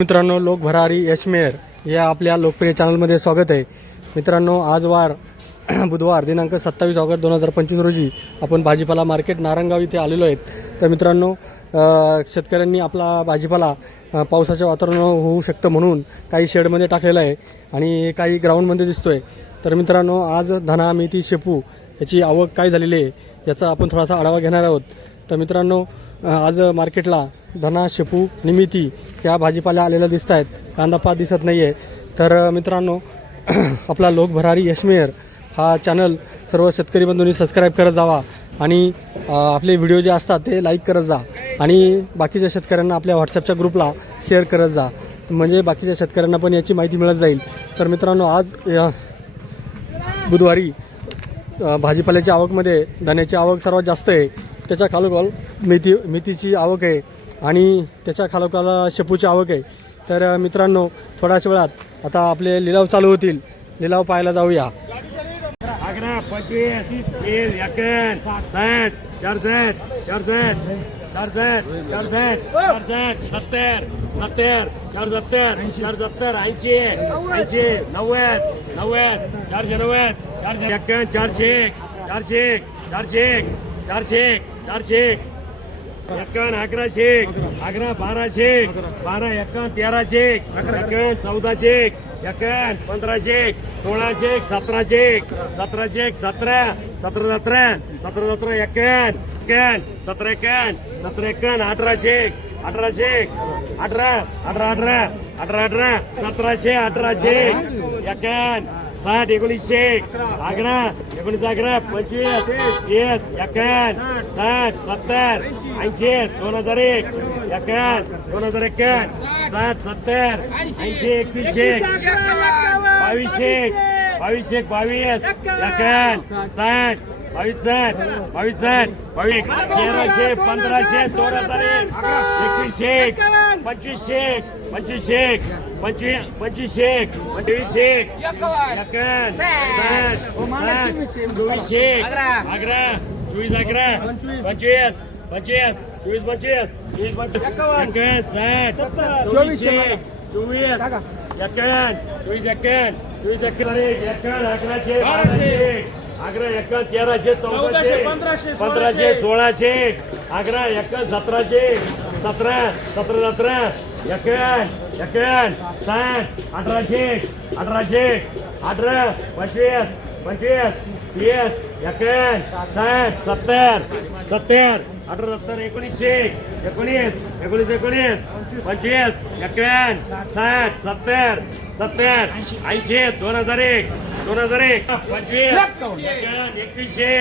मित्रांनो लोक भरारी यशमेर या आपल्या लोकप्रिय चॅनलमध्ये स्वागत आहे. मित्रांनो आज वार बुधवार दिनांक सत्तावीस ऑगस्ट दोन हजार पंचवीस रोजी आपण भाजीपाला मार्केट नारंगाव इथे आलेलो आहेत. तर मित्रांनो शेतकऱ्यांनी आपला भाजीपाला पावसाच्या वातावरण होऊ शकतं म्हणून काही शेडमध्ये टाकलेला आहे आणि काही ग्राउंडमध्ये दिसतो आहे तर मित्रांनो आज धना मेथी शेपू याची आवक काय झालेली आहे याचा आपण थोडासा आढावा घेणार आहोत. तर मित्रांनो आज मार्केटला धना शेपू निमिती या भाजीपाल्या आलेल्या दिसत आहेत. कांदा पात दिसत नाही आहे तर मित्रांनो आपला लोकभरारी यशमेर हा चॅनल सर्व शेतकरी बंधूंनी सबस्क्राईब करत जावा आणि आपले व्हिडिओ जे असतात ते लाईक करत जा आणि बाकीच्या शेतकऱ्यांना आपल्या व्हॉट्सअपच्या ग्रुपला शेअर करत जा. म्हणजे बाकीच्या शेतकऱ्यांना पण याची माहिती मिळत जाईल. तर मित्रांनो आज बुधवारी भाजीपाल्याच्या आवकमध्ये धान्याची आवक सर्वात जास्त आहे. त्याच्या खालोखाल मेथी मेथीची आवक आहे आणि त्याच्या खालोखाल शेपूची आवक आहे. तर मित्रांनो थोड्याच वेळात आता आपले लिलाव चालू होतील. लिलाव पाहायला जाऊया. अकरा पंचवीस तीस एकन साठ चारसठ चारसठ चारसठ चारसठ चारसठ सत्तर सत्तर चार सत्तर चार सत्तर ऐंशी ऐंशी नव्वद नव्वद चारशे नव्वद चारशे एक्कन चारशे चारशे चारशे चारशे चारशे. एक्कावन्न अकराशे. अकरा बाराशे. बारा एक्कावन्न तेराशे. एक्कावन्न चौदाशे. एक्कावन्न पंधराशे. सोळाशे सतराशे. सतराशे सतरा. सतरा सतरा. सतरा सतरा एक्कावन्न एक्कावन्न सतरा एक्कावन्न सतरा एक्कावन्न अठराशे. अठराशे. अठरा अठरा अठरा. अठरा अठरा. सतराशे अठराशे. एक्कावन्न साठ एकोणीसशे. अकरा एकोणीस अकरा पंचवीस तीस एक्कावन्न साठ सत्तर ऐंशी दोन हजार एक एक्कावन्न दोन हजार एक्कावन्न साठ सत्तर ऐंशी एकवीसशे बावीसशे बावीसशे बावीस एक्कावन्न साठ बावीस साठ बावीस बावीस. तेराशे पंधराशे दोन हजार एक एकवीसशे पंचवीसशे पंचवीसशे पंचवीस पंचवीसशे पंचवीसशे चोवीसशे अकरा चोवीस अकरा पंचवीस पंचवीस चोवीस पंचवीस चोवीस पंचवीस. एक्कावन्न साठ चोवीसशे चोवीस. एक्कावन्न चोवीस एक्कावन्न चोवीस एक्कावन्न एक्कावन्न अकराशे बाराशे अकरा एक्कावन्न तेराशे चौदाशे पंधराशे सोळाशे. अकरा एक्कावन्न सतराशे सतरा सतरा सतरा. एक्कावन्न एक्कावन्न साठ अठराशे अठराशे. अठरा पंचवीस पंचवीस तीस एक्कावन्न साठ सत्तर सत्तर. अठरा सत्तर एकोणीसशे. एकोणीस एकोणीस एकोणीस. पंचवीस एक्कावन्न साठ सत्तर सत्तर. ऐंशी दोन हजार एक. दोन हजार एक पंचवीस एकवीसशे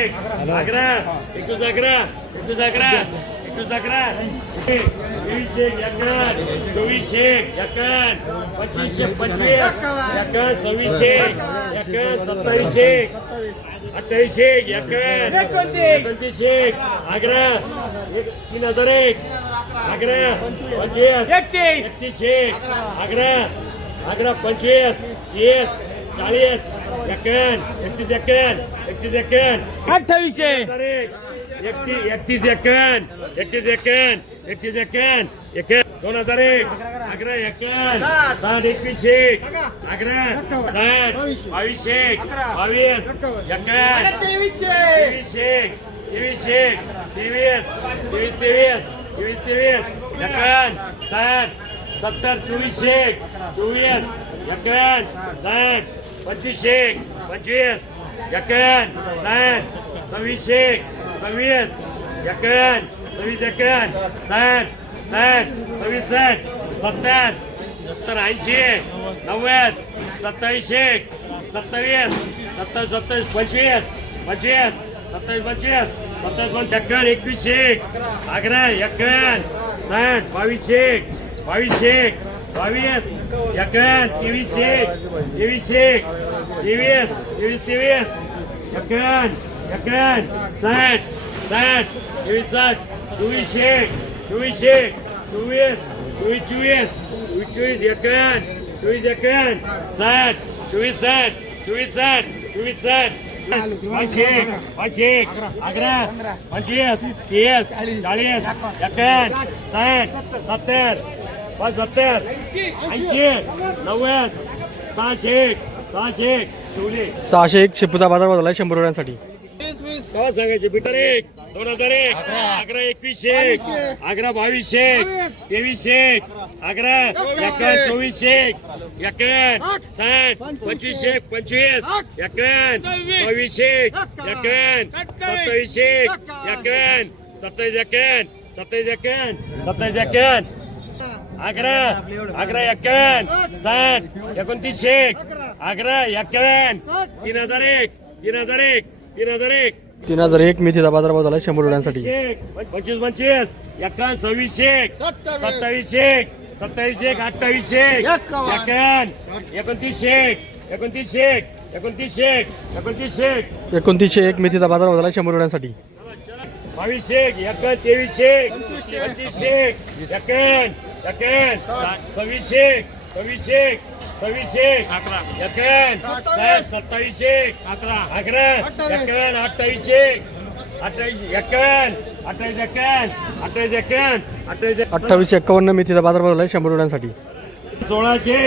अकरा एकवीस अकरा एकवीस अकरा एकवीस अकरा वीसशे एक्कावन्न चोवीसशे एक्कावन्न पंचवीसशे पंचवीस एक्कावन्न सव्वीसशे एक्कावन्न सत्तावीसशे अठ्ठावीसशे एक्कावन्न एकोणतीसशे अकरा एक तीन हजार एक अकरा पंचवीस एकतीसशे अकरा अकरा पंचवीस तीस चाळीस एक्कावन्न एकतीस एक्कावन्न एकतीस एक्कावन्न अठ्ठावीसशे एकतीस एकतीस एक्कावन्न एकतीस एक्कावन्न एकतीस एक्कावन्न एक्कावन्न दोन हजार एक अकरा एक्कावन्न साठ एकवीसशे अकरा साठ बावीसशे बावीस एक्कावन्न तेवीसशे तेवीसशे तेवीस तेवीस तेवीस तेवीस तेवीस एक्कावन्न साठ सत्तर चोवीसशे चोवीस एक्कावन्न साठ पंचवीसशे पंचवीस एक्कावन्न साठ सव्वीसशे सव्वीस एक्कावन्न सव्वीस एक्कावन्न साठ साठ सव्वीस साठ सत्तर सत्तर ऐंशी नव्वद सत्तावीस एक सत्तावीस सत्तावीस सत्तावीस पंचवीस पंचवीस सत्तावीस पंचवीस सत्तावीस पंच एकवीस एक अकरा एक्कावन्न साठ बावीसशे एक बावीस एक्कावन्न तेवीसशे तेवीसशे तेवीस तेवीस तेवीस एक्कावन्न एक्कावन्न साठ साठ तेवीस साठ चोवीसशे चोवीसशे चोवीस चोवीस चोवीस चोवीस चोवीस एक्कावन्न चोवीस एक्कावन्न साठ चोवीस साठ चोवीस साठ चोवीस साठ पाचशे पाचशे अकरा पंचवीस तीस चाळीस एक्कावन्न साठ सत्तर पाच सत्तर ऐंशी नव्वद सहाशे सहाशे ठेवले सहाशे एक शेपूचा बाजार झाला शंभर रुपयांसाठी. केव्हा सांगायचे? बिटर एक दोन हजार एक अकरा. एकवीसशे अकरा बावीसशे तेवीसशे अकरा एकावन्न चोवीसशे एकावन्न साठ पंचवीसशे पंचवीस एकावन्न सव्वीसशे एकावन्न सत्तावीसशे एकावन्न सत्तावीस एकावन्न सत्तावीस एकावन्न सत्तावीस एकावन्न अकरा अकरा एक्क्याण्णव साठ एकोणतीस एक अकरा एक्क्याण्णव तीन हजार एक तीन हजार एक तीन हजार एक. तीन हजार एक मेथीचा बाजारभाव झाला शंभर रुपयांसाठी. पंचवीस पंचवीस एक्कावन्न सव्वीस एक सत्तावीस. एक सत्तावीस एक अठ्ठावीस एक एक्क्याण्णव एकोणतीस एक एकोणतीस एक एकोणतीस एक एकोणतीस एक एकोणतीस एक मेथीचा बाजारभाव झाला शंभर रुपयांसाठी. बावीस एक एक्का तेवीस एक पंचवीस एक एक्क्याण्णव एक्कावन्न सव्वीसशे सव्वीसशे सव्वीसशे एक्कावन्न साठ सत्तावीसशे अकरा. अकरा. एक्कावन्न अठ्ठावीसशे अठ्ठावीस एक्कावन्न अठ्ठावीस एक्कावन्न अठ्ठावीस एक्कावन्न अठ्ठावीस अठ्ठावीसशे एक्कावन्न मेथीचा बाजार भाव झाला शंभर रुपयांसाठी. सोळाशे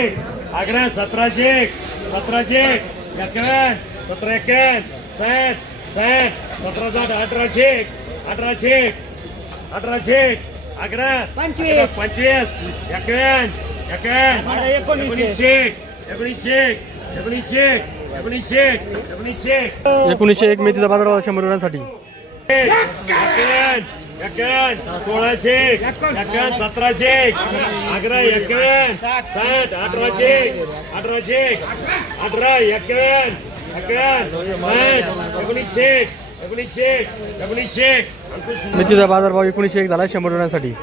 अकरा सतराशे सतराशे एक्कावन्न सतरा एक्कावन्न साठ साठ सतरा साठ अठराशे अठराशे अठराशे अकरा पंचवीस. पंचवीस. एक्कावन्न एक्कावन्न एकोणीसशे. एकोणीसशे. एकोणीसशे. एकोणीसशे. एकोणीसशे. एकोणीसशे एक मेथीचा बाजार शंभर रुपयांसाठी. सोळाशे. एक्कावन्न सतराशे. अकरा एक्कावन्न साठ. अठराशे. अठराशे. अठरा. एक्कावन्न एक्कावन्न साठ. एकोणीसशे. एकोणीसशे. एकोणीसशे. मिरचीचा बाजारभाव एकोणीसशे एक झाला शंभर रुपयांसाठी.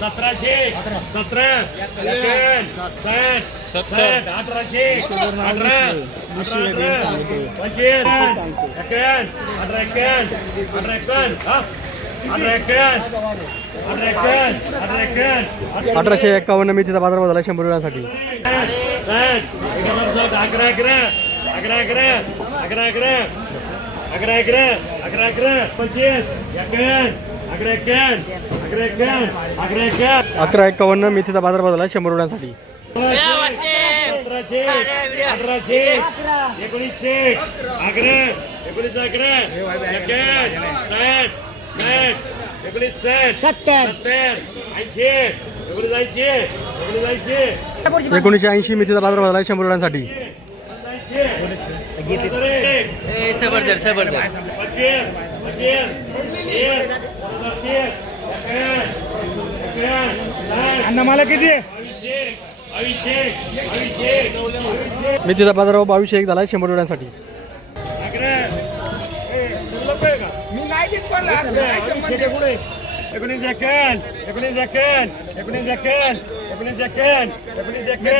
सतराशे सतरा अठराशे अठरा पंचवीस अठरा अठरा अठराशे एक्कावन्न मी तिचा बाजार झाला शंभर रुपयासाठी. अकरा अकरा अकरा अकरा अकरा अकरा अकरा अकरा अकरा अकरा पंचवीस अकरा एक्कावन्न अकरा एक्कावन्न अकरा एक्कावन्न अकरा एक्कावन्न मेथीचा बाजार झाला शंभर रुपयांसाठी सतराशे अठराशे एकोणीसशे अकरा एकोणीस अकरा एक्कावन्न साठ साठ एकोणीस साठ सत्तर सत्तर ऐंशी एकोणीस ऐंशी एकोणीसशे ऐंशी मेथीचा बाजार भरला शंभर रुपयांसाठी. मला किती मी मेथीचा बाजार बावीसशे एक झाला शंभर रुपयांसाठी. एकोणीस एकोणीस एकोणीस एकोणीस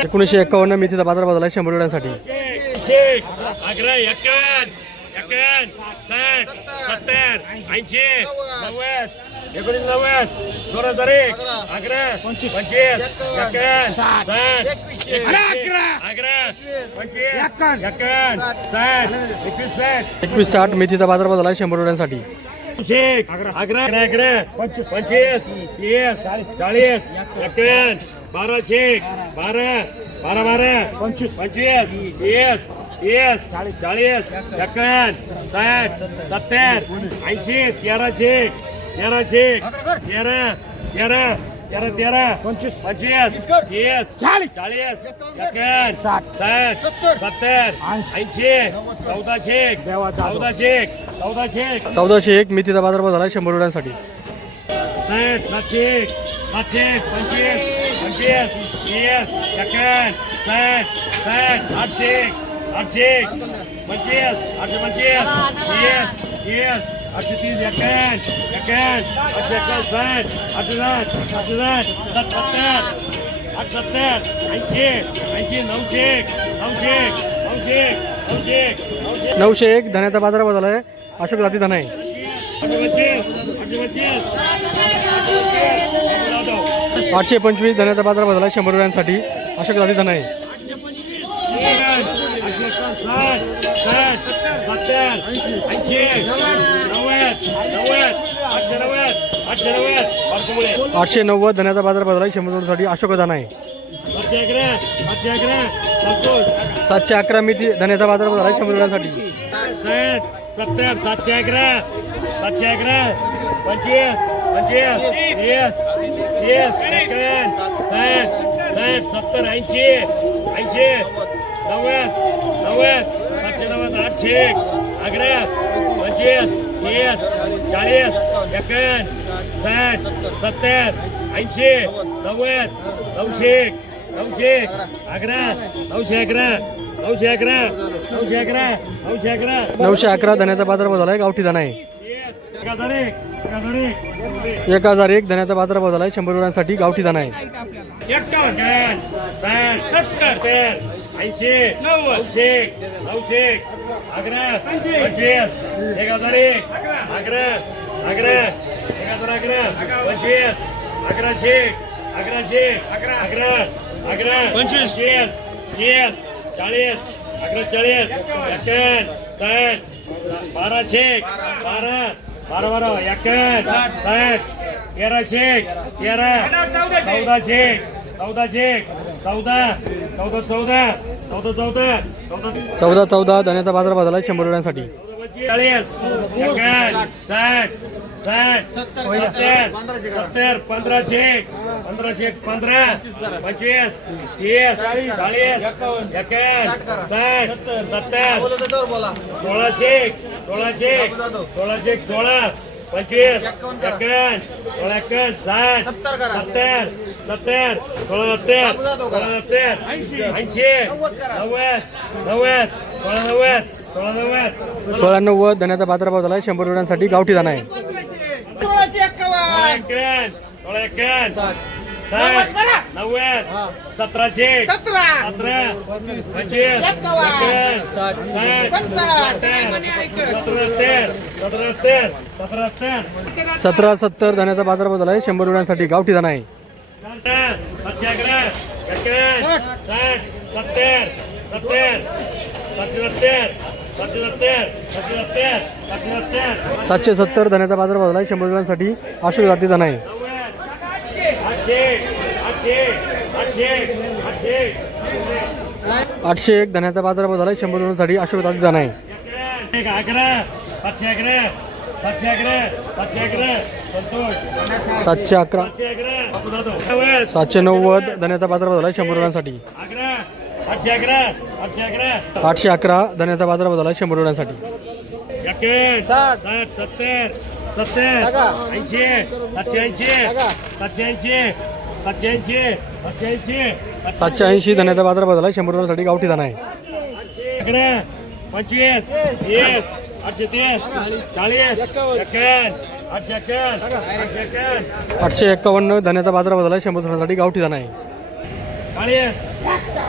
एकोणीसशे एक्कावन्न मेथीचा बाजार झाला शंभर रुपयांसाठी एकशे अकरा एक्कावन्न एक्कावन्न साठ सत्तर ऐंशी नव्वद एकोणीस नव्वद दोन हजार एक अकरा पंचवीस एक्कावन्न साठ अकरा अकरा पंचवीस एक्कावन्न साठ एकवीस साठ एकवीस साठ मेथीचा बाजार झाला शंभर रुपयांसाठी पंचवीस पंचवीस तीस चाळीस एक्कावन्न बारा शेख बारा बारा बारा पंचवीस. पंचवीस तीस तीस चाळीस चाळीस एक्कावन्न साठ सत्तर ऐंशी तेरा शेख तेरा शेख तेरा तेरा तेरा तेरा पंचवीस. पंचवीस तीस चाळीस. चाळीस एक्कावन्न साठ. साठ सत्तर. ऐंशी. चौदा शेख चौदा शेख चौदा शेख. चौदाशे एक मेथीचा बाजार भाव झाला शंभर रुपयांसाठी. साठ सातशे सातशे पंचवीस पंचवीस तीस एक्कावन्न साठ साठ आठशे आठशे पंचवीस आठशे पंचवीस तीस तीस आठशे तीस एक्कावन्न एक्कावन्न आठशे एक्कावन्न साठ आठशे साठ आठशे साठ सात सत्तर आठ सत्तर ऐंशी ऐंशी नऊशे नऊशे नऊशे नऊशे नऊशे नऊशे एक धन्याचा बाजार भाव झाला आहे अशोक जाती धना आहे आठशे पंचवीस धन्याचा बाजार बदला शंभर रुपयांसाठी. अशोक जाती धन आहे आठशे नव्वद. धन्याचा बाजार बदला शंभर रुपयांसाठी. अशोक धन आहे सातशे अकरा मी धन्याचा बाजार बदला शंभर रुपयांसाठी. सत्तर सातशे अकरा. सातशे अकरा. पंचवीस. पंचवीस. तीस तीस एकावन्न साठ सत्तर ऐंशी ऐंशी नव्वद नव्वद सातशे नव्वद आठशे अकरा पंचवीस तीस चाळीस एकावन्न साठ सत्तर ऐंशी नव्वद नऊशे नऊशे अकरा नऊशे अकरा नऊशे अकरा नऊशे अकरा नऊशे अकरा. नऊशे अकरा धन्याचा बाजार झाला आहे गावठी दाना आहे. एक हजार एक एक हजार एक एक हजार एक धन्याचा बाजार भाव झाला आहे शंभर रुपयांसाठी गावठी दाना आहे. ऐंशी नऊशे नऊशे अकरा पंचवीस. एक हजार एक अकरा अकरा एक हजार अकरा पंचवीस अकराशे अकराशे अकरा अकरा अकरा पंचवीस चाळीस अकरा चाळीस साठ बाराशे बारा बारा बारा एकावन्न साठ तेराशे तेरा चौदाशे चौदाशे चौदा चौदा चौदा चौदा चौदा चौदा चौदा चौदा धन्याचा बाजार भाव झाला शंभर रुपयांसाठी चाळीस साठ साठ सत्तर सत्तर पंधराशे पंधराशे पंधरा पंचवीस तीस चाळीस एकावन्न साठ सत्तर. सोळाशे सोळाशे सोळाशे सोळा पंचवीस एकावन्न सोळा एकावन्न साठ सत्तर सत्तर सोळा सत्तर सोळा सत्तर ऐंशी नव्वद नव्वद नव्वद सोळा नव्वद धन्याचा बाजार भाव झाला शंभर रुपयांसाठी गावठी दाना आहे. नव्वद सतराशे सतरा सत्तर धान्याचा बाजार भाव झाला शंभर रुपयांसाठी गावठी दाना आहे. सत्तर सत्तर सातशे सत्तर धन्याचा बाजार भावला शंभर जणांसाठी आशु जाती धन आहे आठशे एक धन्याचा बाजार भाव आहे शंभर जणांसाठी आशु जाती धन आहे सातशे अकरा सातशे नव्वद धन्याचा बाजार भाव आहे शंभर जणांसाठी आठशे अकरा आठशे अकरा. आठशे अकरा धन्याचा बाजार आहे शंभर रुपयांसाठी. साठ. सत्तर सत्तर ऐंशी सातशे ऐंशी सातशे ऐंशी सातशे ऐंशी सातशे ऐंशी सातशे ऐंशी धन्याचा बाजार आहे शंभर रुपयांसाठी गावठी दाना आहे. अकरा पंचवीस तीस आठशे तीस चाळीस एक्याण्णव आठशे आठशे एक्कावन्न. धन्याचा बाजार आहे शंभर रुपयांसाठी गावठी दाना आहे. चाळीस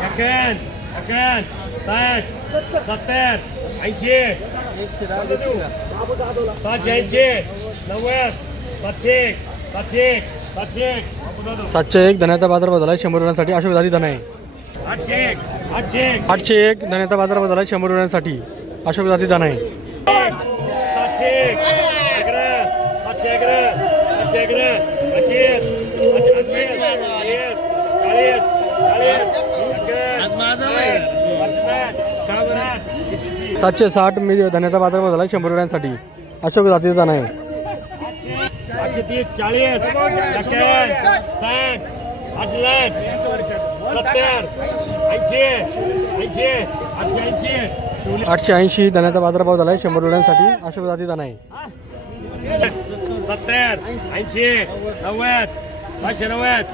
एक्याण्णव एक्याण्णव साठ सत्तर ऐंशी सातशे ऐंशी नव्वद सातशे सातशे सातशे. सातशे एक धन्याचा बाजार आहे शंभर रुपयांसाठी. अशोक जाती दाना आहे आठशे आठशे आठशे एक धन्याचा बाजार आहे शंभर रुपयांसाठी. अशोक जाती दाना आहे सातशे अकरा सातशे अकरा सातशे अकरा सातशे साठ मी धन्याचा बाजार झाला शंभर रुपयांसाठी. अशोक जातीचा जाणार आहे. आठशे ऐंशी दाण्याचा बाजारभाव झालाय शंभर रुपयांसाठी. अशोक जाती नाही आहे. सत्तर ऐंशी नव्वद पाचशे नव्वद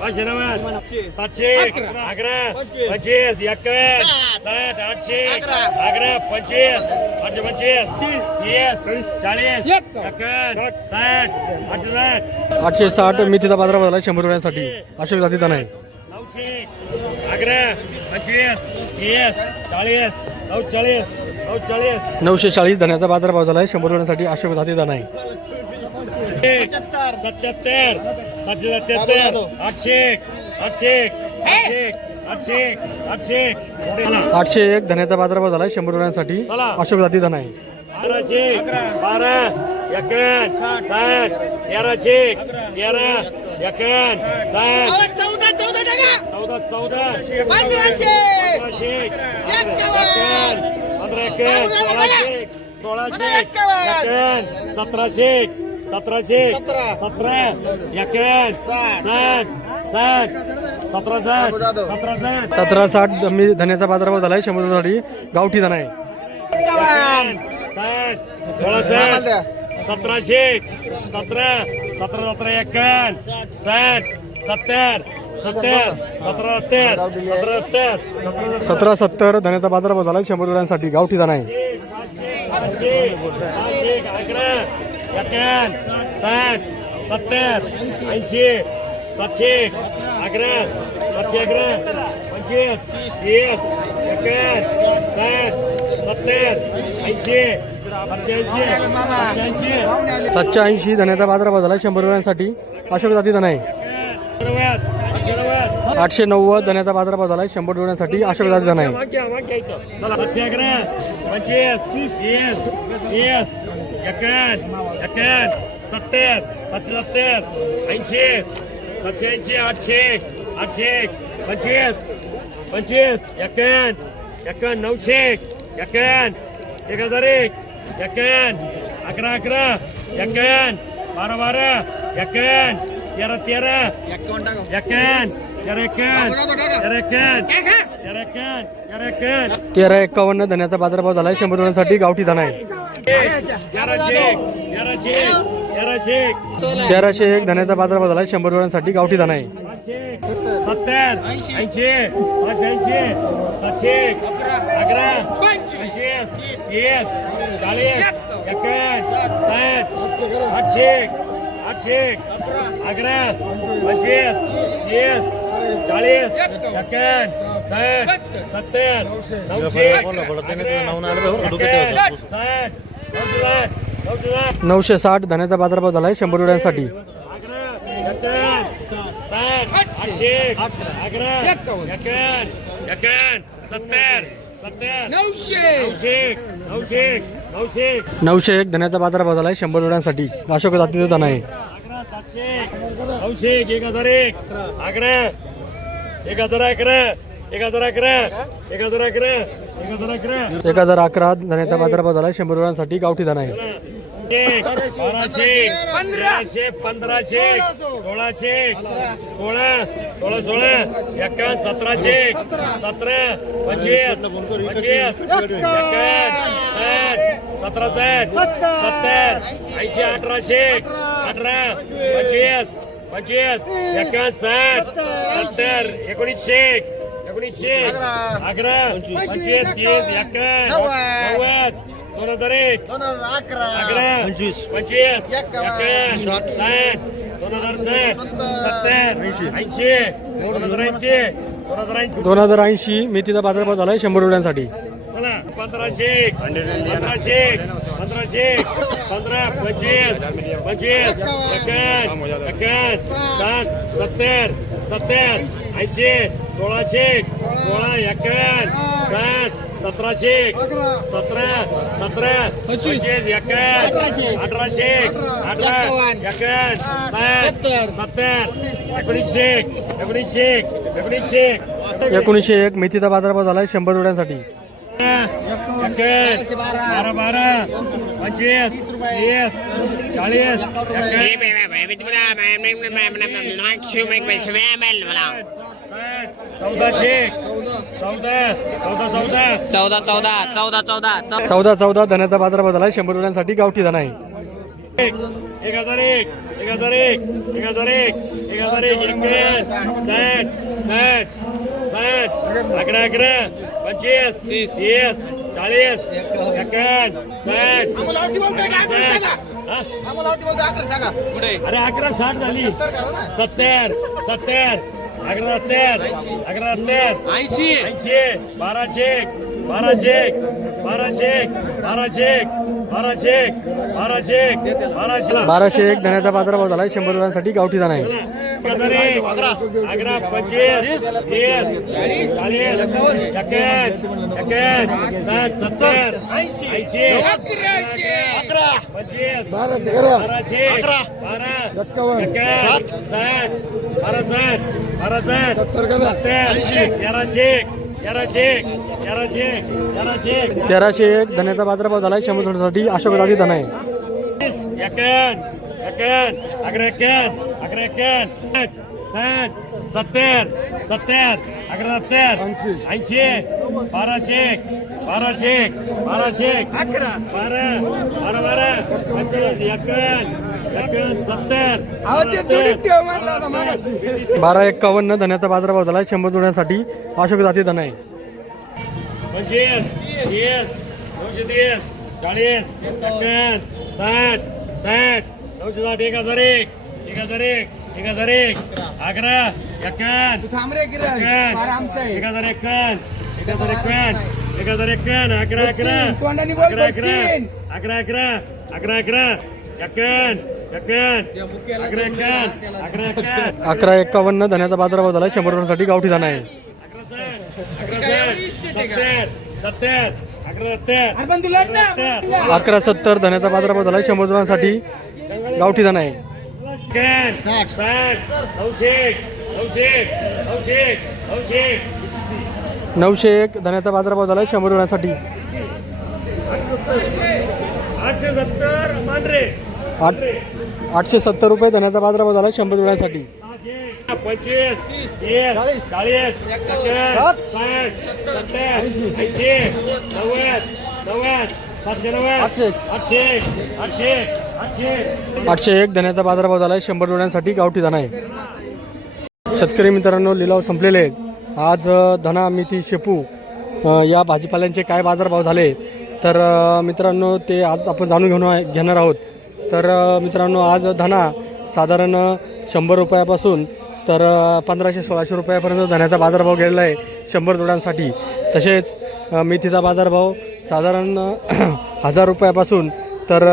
पाचशे नव्वद सातशे अकरा पंचवीस एक्कावन्न साठ आठशे अकरा पंचवीस आठशे पंचवीस तीस चाळीस एक्कावन्न साठ आठशे साठ आठशे साठ मेथीचा बाजार भाव झाला आहे शंभर रुपयांसाठी. अशोक जाती दाना आहे नऊशे अकरा पंचवीस तीस चाळीस नऊ चाळीस नऊ चाळीस नऊशे चाळीस धन्याचा बाजार भाव झाला आहे. शंभर रुपयांसाठी अशोक जाती दाना आहे सत्याहत्तर सातशे सत्याहत्तर आठशे आठशे आठशे आठशे आठशे चला. आठशे एक धन्याचा बाजारभाव झाला शंभर रुपयांसाठी. अशोक जाती धन आहे. बाराशे बारा एकावन्न साठ. तेराशे तेरा एकावन्न साठ. चौदा चौदा चौदा चौदा. पंधराशे. पंधरा एकावन्न सोळाशे सोळाशे एकावन्न सतराशे सतराशे. सतरा. एकावन्न साठ. साठ. सतरा साठ. सतरा साठ. सतरा साठ मी धन्याचा बाजारभाव झाला शंभर गावठी धन आहे. सतराशे. सतरा. सतरा सतरा एकावन्न साठ. सत्तर. सत्तर. सतरा सत्तर. सतरा सत्तर. सतरा सत्तर धन्याचा बाजारभाव झाला शंभर रुपयांसाठी गावठी धन आहे एकावन्न साठ सत्तर ऐंशी सातशे अकरा सातशे अकरा पंचवीस तीस एकावन्न साठ सत्तर ऐंशी सातशे ऐंशी सातशे धन्याचा बाजारभाव झाला शंभर रुपयांसाठी अशोक जाती धन आहे आठशे नव्वद धन्याचा बाजारभाव झाला शंभर रुपयांसाठी अशोक जाती धन आहे पंचवीस तीस तीस एकावन्न एकावन्न सत्तर सातशे सत्तर ऐंशी सातशे ऐंशी आठशे आठशे पंचवीस पंचवीस एकावन्न एकावन्न नऊशे एकावन्न एक हजार एक एकावन्न अकरा अकरा एकावन्न बारा बारा एकावन्न तेरा तेरा एकावन्न तेरा एक्कावन्न धन्याचा बाजारभाव झाला शंभर रुपयांसाठी गावठी धन आहे. तेराशे तेराशे तेराशे तेराशे एक धन्याचा बाजारभाव झाला शंभर रुपयांसाठी गावठी धन आहे. सत्तर ऐंशी पाचशे ऐंशी सातशे अकरा पंचवीस तीस चाळीस एकावन्न साठ आठशे आठशे अकरा पंचवीस तीस चाळीस साठ सत्तर नऊशे नऊशे साठ धन्याचा बाजारभाव झाला शंभर रुपयांसाठी. नऊशे एक धन्याचा बाजारभाव झाला शंभर रुपयांसाठी. अशोक जातीचं धन आहे. नऊशे एक हजार एक. अकरा एक हजार अकरा एक हजार अकरा एक हजार अकरा एक हजार अकरा. एक हजार अकरा धन्याचा बाजारभाव झाला शंभर रुपयांसाठी गावठी धन आहे. एक, बाराशे तेराशे पंधराशे सोळाशे सोळा सोळा सोळा एकावन्न सतराशे सतरा पंचवीस पंचवीस एकावन्न साठ सतरा साठ सत्तर ऐंशी अठराशे अठरा पंचवीस पंचवीस एकावन्न साठ सत्तर एकोणीसशे एकोणीसशे अकरा पंचवीस तीस एकावन्न नव्वद दोन हजार एक अकरा पंचवीस. पंचवीस एकावन्न साठ दोन हजार साठ सत्तर ऐंशी. दोन हजार ऐंशी दोन हजार ऐंशी. दोन हजार ऐंशी मेथीचा बाजारभाव झाला शंभर रुपयांसाठी. चला पंधराशे पंधराशे पंधराशे पंधरा पंचवीस पंचवीस एकावन्न एकावन्न साठ सत्तर सत्तर ऐंशी सोळाशे सोळा एकावन्न साठ सतराशे सतरा सतरा पंचवीस एकावन्न अठराशे अठरा एकावन्न साठ सत्तर एकोणीसशे एकोणीसशे एकोणीसशे. एकोणीसशे एक मेथीचा बाजारभाव झाला शंभर रुपयांसाठी एकावन्न बारा बारा. पंचवीस. तीस. चाळीस. चौदाशे चौदा चौदा. चौदा चौदा चौदा. चौदा चौदा चौदा चौदा. धन्याचा बाजारभाव झाला शंभर रुपयांसाठी गावठी धन आहे. एक एक हजार एक एक हजार एक एक हजार एक एक हजार एक. साठ साठ साठ. अकरा अकरा पंचवीस तीस. चाळीस एकावन्न साठ हा? अरे अकरा साठ झाली. सत्तर सत्तर अकरा सत्तर अकरा सत्तर. ऐंशी. ऐंशी बाराशे बाराशे बाराशे बाराशे. बाराशे एक बाराशे बाराशे बाराशे धन्याचा बाजारभाव झाला शंभर रुपयांसाठी गावठी दाणा आहे. अकरा पंचवीस तीस चाळीस साठ सत्तर ऐंशी पंचवीस बाराशे बारा एक्याण्णव साठ बारा साठ बारा साठ सत्तर तेराशे तेराशे एक धन्याचा बाजारभाव झाला आहे शंभरसाठी अशोक दादी धन आहे सत्तर सत्तर अकरा सत्तर ऐंशी ऐंशी बाराशे बाराशे बाराशे अकरा बारा बारा बारा पंचवीस एक्कावन्न बारा एक्कावन्न धन्याचा बाजारभाव झाला. शंभर रुपयांसाठी अशोक दादी दाणा आहे. पंचवीस तीस नऊशे तीस चाळीस साठ साठ नऊशे साठ एक हजार एक एक हजार एक एक हजार एक अकरा एकावन्न एक हजार एकावन्न एक हजार एकावन्न एक हजार एकावन्न अकरा अकरा अकरा अकरा अकरा अकरा अकरा अकरा एकावन्न अकरा एक्कावन्न बाजार बाजारभाव झाला. शंभर रुपयांसाठी गावठी धान आहे. अकरा सत्तर धण्याचा बाजारभाव झाला. शंभर रुपयांसाठी गावठी धान आहे. नऊशे एक धण्याचा बाजारभाव झाला. शंभर रुपयांसाठी. आठशे सत्तर आठ आठशे सत्तर रुपये धन्याचा बाजारभाव झाला शंभर रुपयांसाठी पंचवीस तीस चाळीस साठ. सत्तर ऐंशी नव्वद नव्वद सातशे नव्वद आठशे आठशे आठशे आठशे एक. धन्याचा बाजारभाव झाला शंभर रुपयांसाठी गावठी धना आहे. शेतकरी मित्रांनो लिलाव संपलेले आहेत. आज धना मेथी शेपू या भाजीपाल्यांचे काय बाजारभाव झाले? तर मित्रांनो ते आज आपण जाणून घेऊन घेणार आहोत. तर मित्रांनो आज धना साधारण शंभर रुपयापासून तर पंधराशे सोळाशे रुपयापर्यंत धन्याचा बाजारभाव गेलेला आहे शंभर जोड्यांसाठी. तसेच मेथीचा बाजारभाव साधारण हजार रुपयापासून तर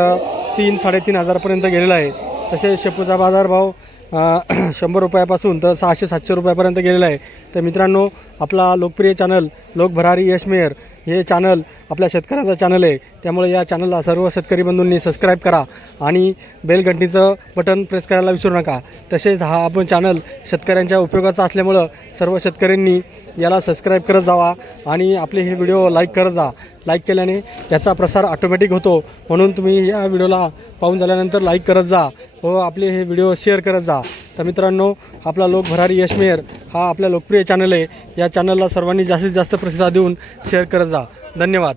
तीन साडेतीन हजारपर्यंत गेलेला आहे. तसेच शेपूचा बाजारभाव शंभर रुपयापासून तर सहाशे सातशे रुपयापर्यंत गेलेला आहे. तर मित्रांनो आपला लोकप्रिय चॅनल लोकभरारी यशमेयर हे चॅनल आपल्या शेतकऱ्याचं चॅनल आहे. त्यामुळे या चॅनलला सर्व शेतकरी बंधूंनी सबस्क्राईब करा आणि बेलघंटीचं बटन प्रेस करायला विसरू नका. तसेच हा आपण चॅनल शेतकऱ्यांच्या उपयोगाचा असल्यामुळं सर्व शेतकऱ्यांनी याला सबस्क्राईब करत जावा आणि आपले हे व्हिडिओ लाईक करत जा. लाईक केल्याने याचा प्रसार ऑटोमॅटिक होतो. म्हणून तुम्ही या व्हिडिओला पाहून झाल्यानंतर लाईक करत जा. व आपले हे व्हिडिओ शेअर करत जा. तर मित्रांनो आपला लोक भरारी यशमेर हा आपल्या लोकप्रिय चॅनल आहे. या चॅनलला सर्वांनी जास्तीत जास्त प्रतिसाद देऊन शेअर करत जा. धन्यवाद.